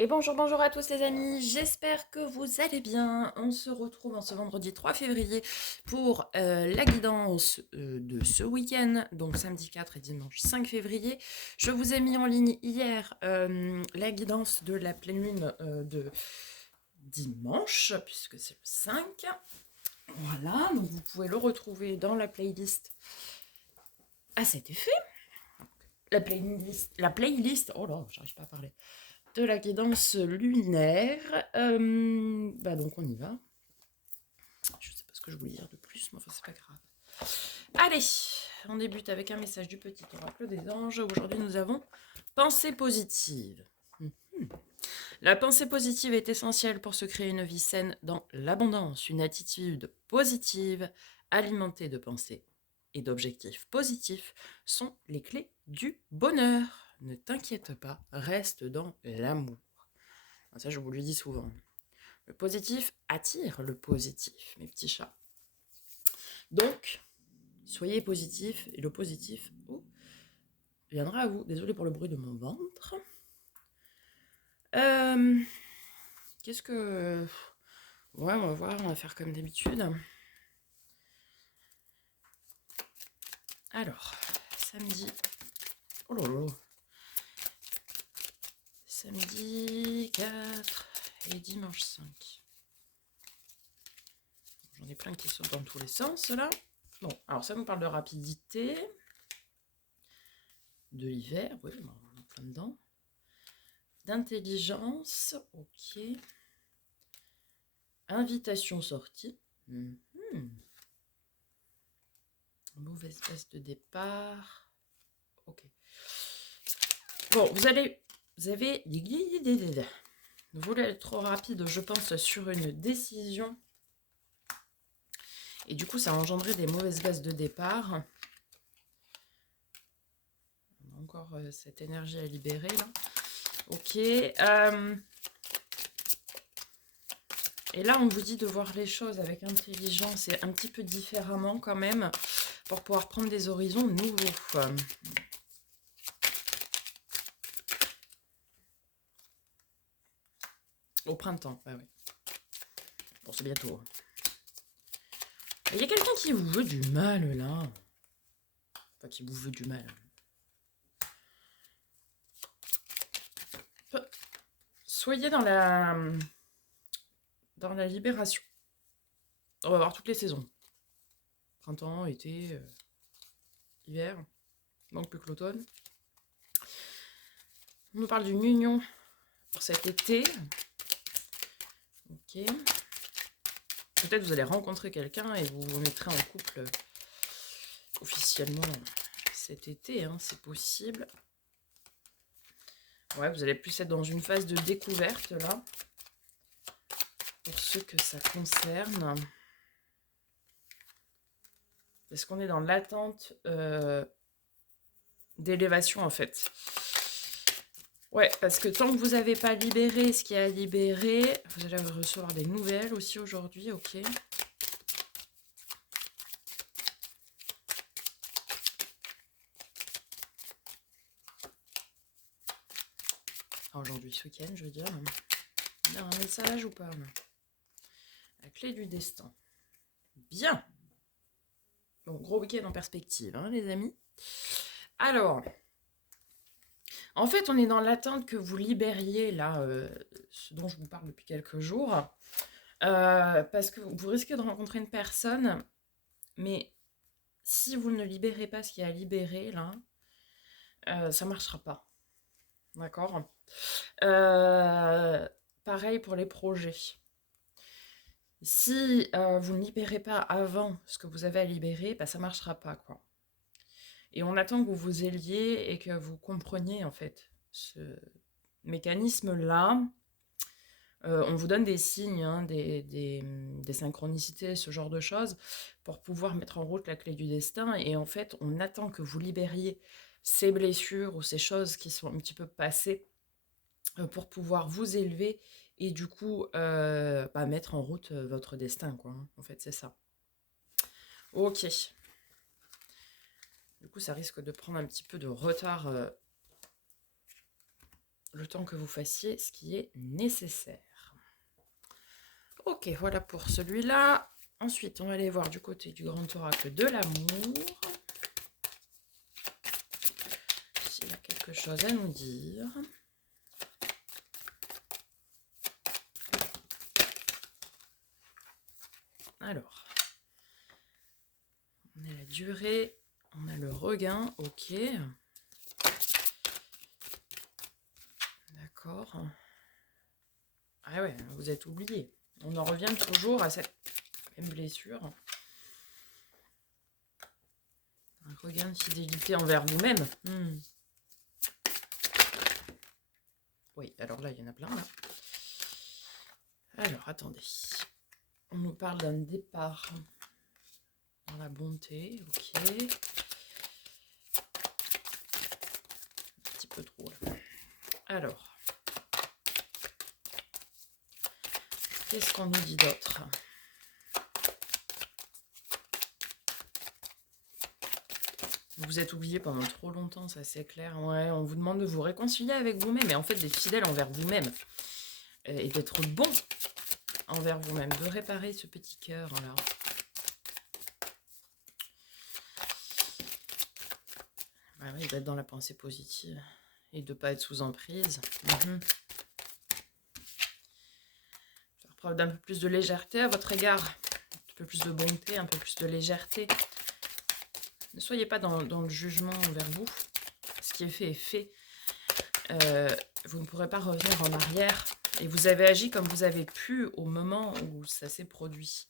Et bonjour à tous les amis, j'espère que vous allez bien. On se retrouve en ce vendredi 3 février pour la guidance de ce week-end, donc samedi 4 et dimanche 5 février. Je vous ai mis en ligne hier la guidance de la pleine lune de dimanche, puisque c'est le 5. Voilà, donc vous pouvez le retrouver dans la playlist à cet effet. La playlist, oh là, j'arrive pas à parler, de la guidance lunaire. Donc on y va. Je sais pas ce que je voulais dire de plus, mais enfin c'est pas grave. Allez, on débute avec un message du petit oracle des anges. Aujourd'hui nous avons pensée positive. La pensée positive est essentielle pour se créer une vie saine dans l'abondance. Une attitude positive, alimentée de pensées et d'objectifs positifs, sont les clés du bonheur. Ne t'inquiète pas, reste dans l'amour. Ça, je vous le dis souvent. Le positif attire le positif, mes petits chats. Donc, soyez positifs et le positif viendra à vous. Désolée pour le bruit de mon ventre. Qu'est-ce que... Ouais, on va voir, on va faire comme d'habitude. Alors, samedi... Oh là là. Samedi 4 et dimanche 5. J'en ai plein qui sont dans tous les sens, là. Bon, alors ça nous parle de rapidité. De l'hiver, oui, on en a plein dedans. D'intelligence, ok. Invitation sortie. Mauvaise base de départ. Ok. Bon, vous avez... Vous voulez être trop rapide, je pense, sur une décision. Et du coup, ça a engendré des mauvaises bases de départ. On a encore cette énergie à libérer, là. Ok. Et là, on vous dit de voir les choses avec intelligence et un petit peu différemment quand même, pour pouvoir prendre des horizons nouveaux. Au printemps, ouais. Bon, c'est bientôt. Il y a quelqu'un qui vous veut du mal, là. Enfin, qui vous veut du mal. Soyez dans la libération. On va voir toutes les saisons. Printemps, été, hiver. Donc plus que l'automne. On nous parle d'une union pour cet été. Ok. Peut-être vous allez rencontrer quelqu'un et vous vous mettrez en couple officiellement cet été, hein, c'est possible. Ouais, vous allez plus être dans une phase de découverte là, pour ceux que ça concerne. Parce qu'on est dans l'attente d'élévation en fait. Ouais, parce que tant que vous n'avez pas libéré ce qui est à libérer, vous allez recevoir des nouvelles aussi aujourd'hui, ok. Aujourd'hui, ce week-end, je veux dire. Il y a un message ou pas? La clé du destin. Bien. Donc, gros week-end en perspective, hein, les amis. Alors, en fait, on est dans l'attente que vous libériez, là, ce dont je vous parle depuis quelques jours. Parce que vous risquez de rencontrer une personne, mais si vous ne libérez pas ce qu'il y a à libérer, là, ça ne marchera pas. D'accord. Pareil pour les projets. Si vous ne libérez pas avant ce que vous avez à libérer, bah, ça ne marchera pas, quoi. Et on attend que vous vous ailiez et que vous compreniez, en fait, ce mécanisme-là. On vous donne des signes, hein, des synchronicités, ce genre de choses, pour pouvoir mettre en route la clé du destin. Et en fait, on attend que vous libériez ces blessures ou ces choses qui sont un petit peu passées pour pouvoir vous élever et du coup mettre en route votre destin, quoi. Hein. En fait, c'est ça. Ok. Du coup, ça risque de prendre un petit peu de retard le temps que vous fassiez ce qui est nécessaire. Ok, voilà pour celui-là. Ensuite, on va aller voir du côté du grand oracle de l'amour. S'il y a quelque chose à nous dire. Alors, on a la durée, on a le regain, ok. D'accord. Ah ouais, vous êtes oublié. On en revient toujours à cette même blessure. Un regain de fidélité envers vous-même. Oui, alors là, il y en a plein, là. Alors, attendez. On nous parle d'un départ dans la bonté, ok. Un petit peu trop, là. Alors, qu'est-ce qu'on nous dit d'autre? Vous êtes oublié pendant trop longtemps, ça c'est clair. Ouais, on vous demande de vous réconcilier avec vous-même et en fait d'être fidèle envers vous-même et d'être bon envers vous-même, de réparer ce petit cœur là. Ouais, oui, d'être dans la pensée positive et de ne pas être sous emprise. Faire preuve d'un peu plus de légèreté à votre égard, un peu plus de bonté, un peu plus de légèreté. Ne soyez pas dans le jugement envers vous. Ce qui est fait est fait. Vous ne pourrez pas revenir en arrière. Et vous avez agi comme vous avez pu au moment où ça s'est produit.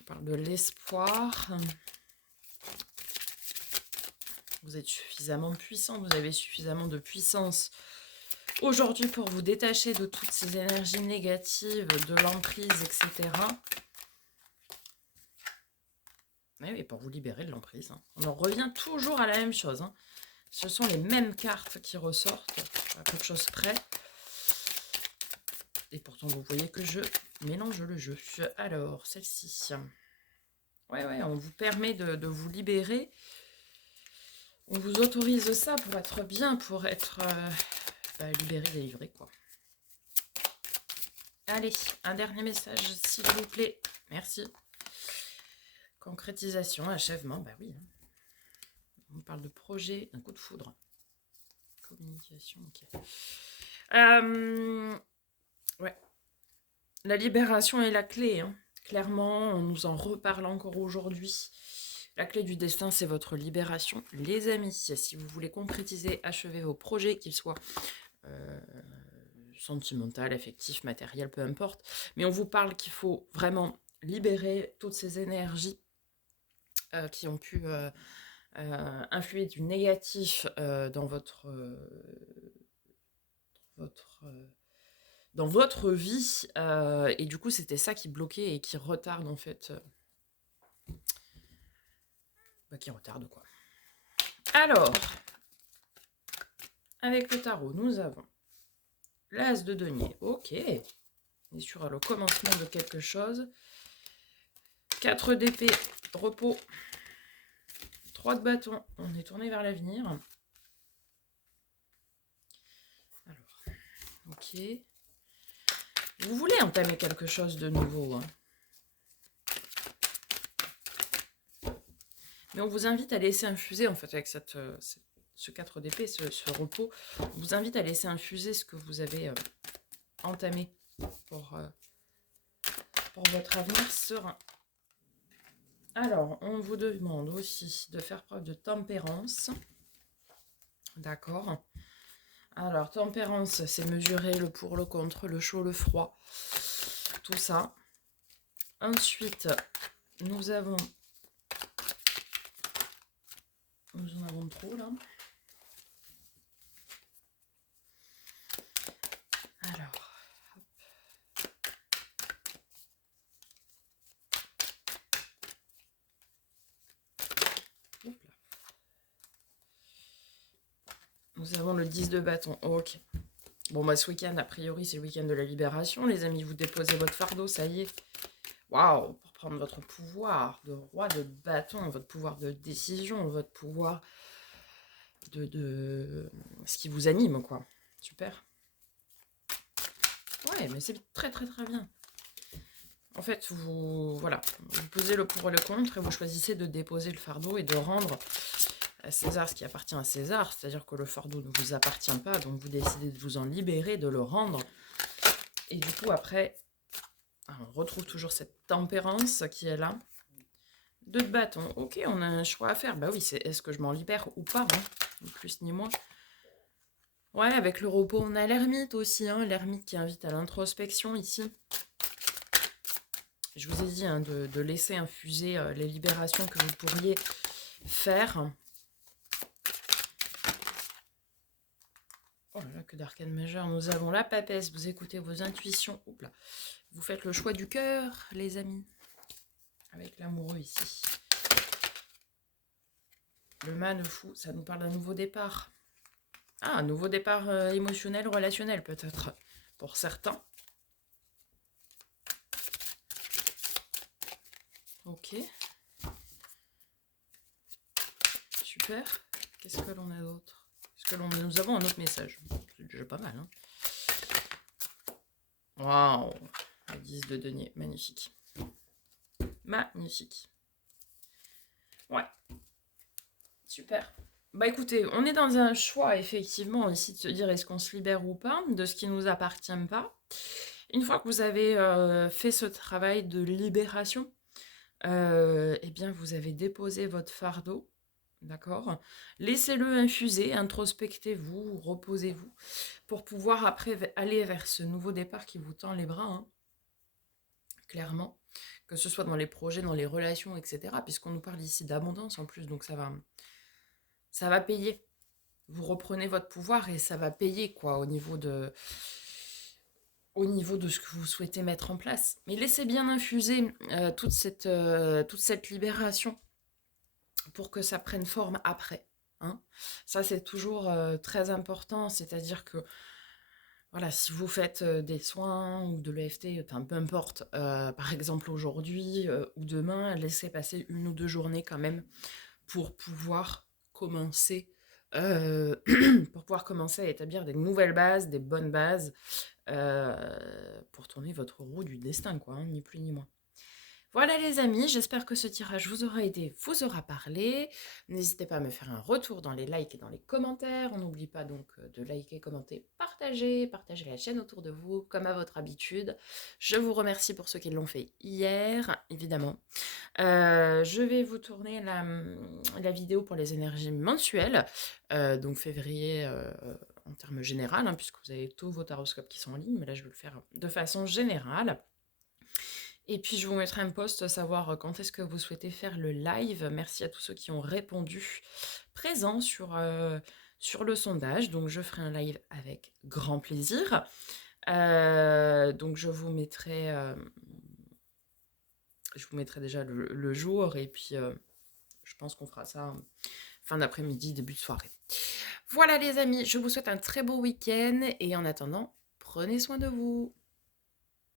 On parle de l'espoir. Vous êtes suffisamment puissant, vous avez suffisamment de puissance aujourd'hui pour vous détacher de toutes ces énergies négatives, de l'emprise, etc. Oui, pour vous libérer de l'emprise. On en revient toujours à la même chose. Ce sont les mêmes cartes qui ressortent, à peu de choses près. Et pourtant, vous voyez que je mélange le jeu. Alors, celle-ci. Ouais, on vous permet de vous libérer. On vous autorise ça pour être bien, pour être libéré, délivré, quoi. Allez, un dernier message, s'il vous plaît. Merci. Concrétisation, achèvement, bah oui. On parle de projet, un coup de foudre. Communication, ok. Ouais. La libération est la clé, Clairement, on nous en reparle encore aujourd'hui. La clé du destin, c'est votre libération. Les amis, si vous voulez concrétiser, achever vos projets, qu'ils soient sentimental, affectif, matériel, peu importe. Mais on vous parle qu'il faut vraiment libérer toutes ces énergies qui ont pu influer du négatif dans dans votre vie. Et du coup, c'était ça qui bloquait et qui retarde en fait. Qui retarde quoi. Alors, avec le tarot, nous avons l'as de denier. Ok. On est sur le commencement de quelque chose. 4 d'épée, repos. 3 de bâton, on est tourné vers l'avenir. Alors, ok. Vous voulez entamer quelque chose de nouveau, mais on vous invite à laisser infuser, en fait, avec ce 4 d'épée, ce repos, on vous invite à laisser infuser ce que vous avez entamé pour votre avenir serein. Alors, on vous demande aussi de faire preuve de tempérance. D'accord. Alors, tempérance, c'est mesurer le pour, le contre, le chaud, le froid. Tout ça. Ensuite, nous en avons trop, là. Alors, hop. Hop là. Nous avons le 10 de bâton. Ok. Bon, bah, ce week-end, a priori, c'est le week-end de la libération. Les amis, vous déposez votre fardeau, ça y est. Waouh, pour prendre votre pouvoir de roi de bâton, votre pouvoir de décision, votre pouvoir de ce qui vous anime, quoi. Super. Ouais, mais c'est très très très bien. En fait, vous posez le pour et le contre et vous choisissez de déposer le fardeau et de rendre à César ce qui appartient à César, c'est-à-dire que le fardeau ne vous appartient pas, donc vous décidez de vous en libérer, de le rendre. Et du coup, après, on retrouve toujours cette tempérance qui est là. 2 de bâton, ok, on a un choix à faire. Bah oui, c'est est-ce que je m'en libère ou pas, hein, ni plus ni moins. Ouais, avec le repos, on a l'ermite aussi, hein, l'ermite qui invite à l'introspection ici. Je vous ai dit hein, de laisser infuser les libérations que vous pourriez faire. Oh là là, que d'arcane majeur. Nous avons la papesse, vous écoutez vos intuitions. Oups là. Vous faites le choix du cœur, les amis. Avec l'amoureux ici. Le mâne fou, ça nous parle d'un nouveau départ. Ah, un nouveau départ émotionnel, relationnel peut-être, pour certains. Ok. Super. Qu'est-ce que l'on a d'autre? Nous avons un autre message. C'est déjà pas mal, hein. Waouh. La 10 de denier, magnifique. Magnifique. Ouais. Super. Bah écoutez, on est dans un choix effectivement ici de se dire est-ce qu'on se libère ou pas de ce qui ne nous appartient pas. Une fois que vous avez fait ce travail de libération, eh bien vous avez déposé votre fardeau, d'accord? Laissez-le infuser, introspectez-vous, reposez-vous pour pouvoir après aller vers ce nouveau départ qui vous tend les bras, hein, clairement, que ce soit dans les projets, dans les relations, etc. Puisqu'on nous parle ici d'abondance en plus, donc ça va payer. Vous reprenez votre pouvoir et ça va payer quoi au niveau de ce que vous souhaitez mettre en place. Mais laissez bien infuser toute cette libération pour que ça prenne forme après. Hein. Ça, c'est toujours très important. C'est-à-dire que, voilà, si vous faites des soins ou de l'EFT, peu importe, par exemple aujourd'hui ou demain, laissez passer 1 ou 2 journées quand même pour pouvoir commencer pour pouvoir commencer à établir des nouvelles bases, des bonnes bases, pour tourner votre roue du destin, quoi, hein, ni plus ni moins. Voilà les amis, j'espère que ce tirage vous aura aidé, vous aura parlé. N'hésitez pas à me faire un retour dans les likes et dans les commentaires. On n'oublie pas donc de liker, commenter, partager la chaîne autour de vous, comme à votre habitude. Je vous remercie pour ceux qui l'ont fait hier, évidemment. Je vais vous tourner la vidéo pour les énergies mensuelles, donc février en termes général, hein, puisque vous avez tous vos taroscopes qui sont en ligne, mais là je vais le faire de façon générale. Et puis je vous mettrai un post, savoir quand est-ce que vous souhaitez faire le live. Merci à tous ceux qui ont répondu présents sur le sondage. Donc je ferai un live avec grand plaisir. Donc je vous mettrai déjà le jour et puis je pense qu'on fera ça fin d'après-midi, début de soirée. Voilà les amis, je vous souhaite un très beau week-end et en attendant, prenez soin de vous.